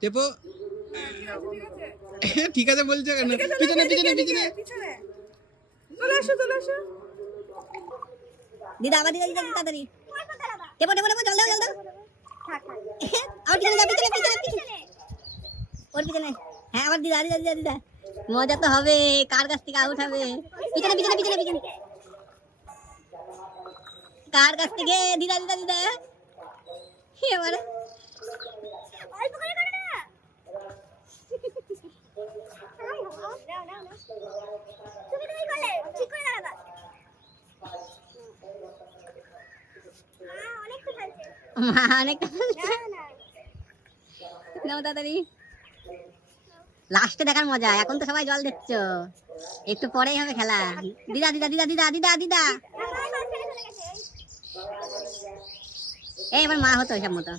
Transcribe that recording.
টেপো। ঠিক আছে বলছে কেন? পিছনে পিছনে পিছনে চলে আসো চলে আসো। দিদা আবার দিদা দিদা তাড়াতাড়ি টেপো টেপো টেপো জল দাও জল দাও। আর পিছনে যা পিছনে পিছনে পিছনে ওর পিছনে। হ্যাঁ আবার দিদা দিদা দিদা দিদা। মজা তো হবে, কার কাছ থেকে আউট হবে? পিছনে পিছনে পিছনে পিছনে কার কাছ থেকে? দিদা দিদা দিদা। এবার অল্প করে করো না। নাও নাও নাও। তুমি করলে ঠিক করে দাঁড়াবা। অনেকটা ফেলছে। মা অনেকটা না না। নাও তাড়াতাড়ি। লাস্টে দেখার মজা, এখন তো সবাই জল দিচ্ছ, একটু পরেই হবে খেলা। দিদা দিদা দিদা দিদা দিদা দিদা। এই এবার মা হতো এসব মতো।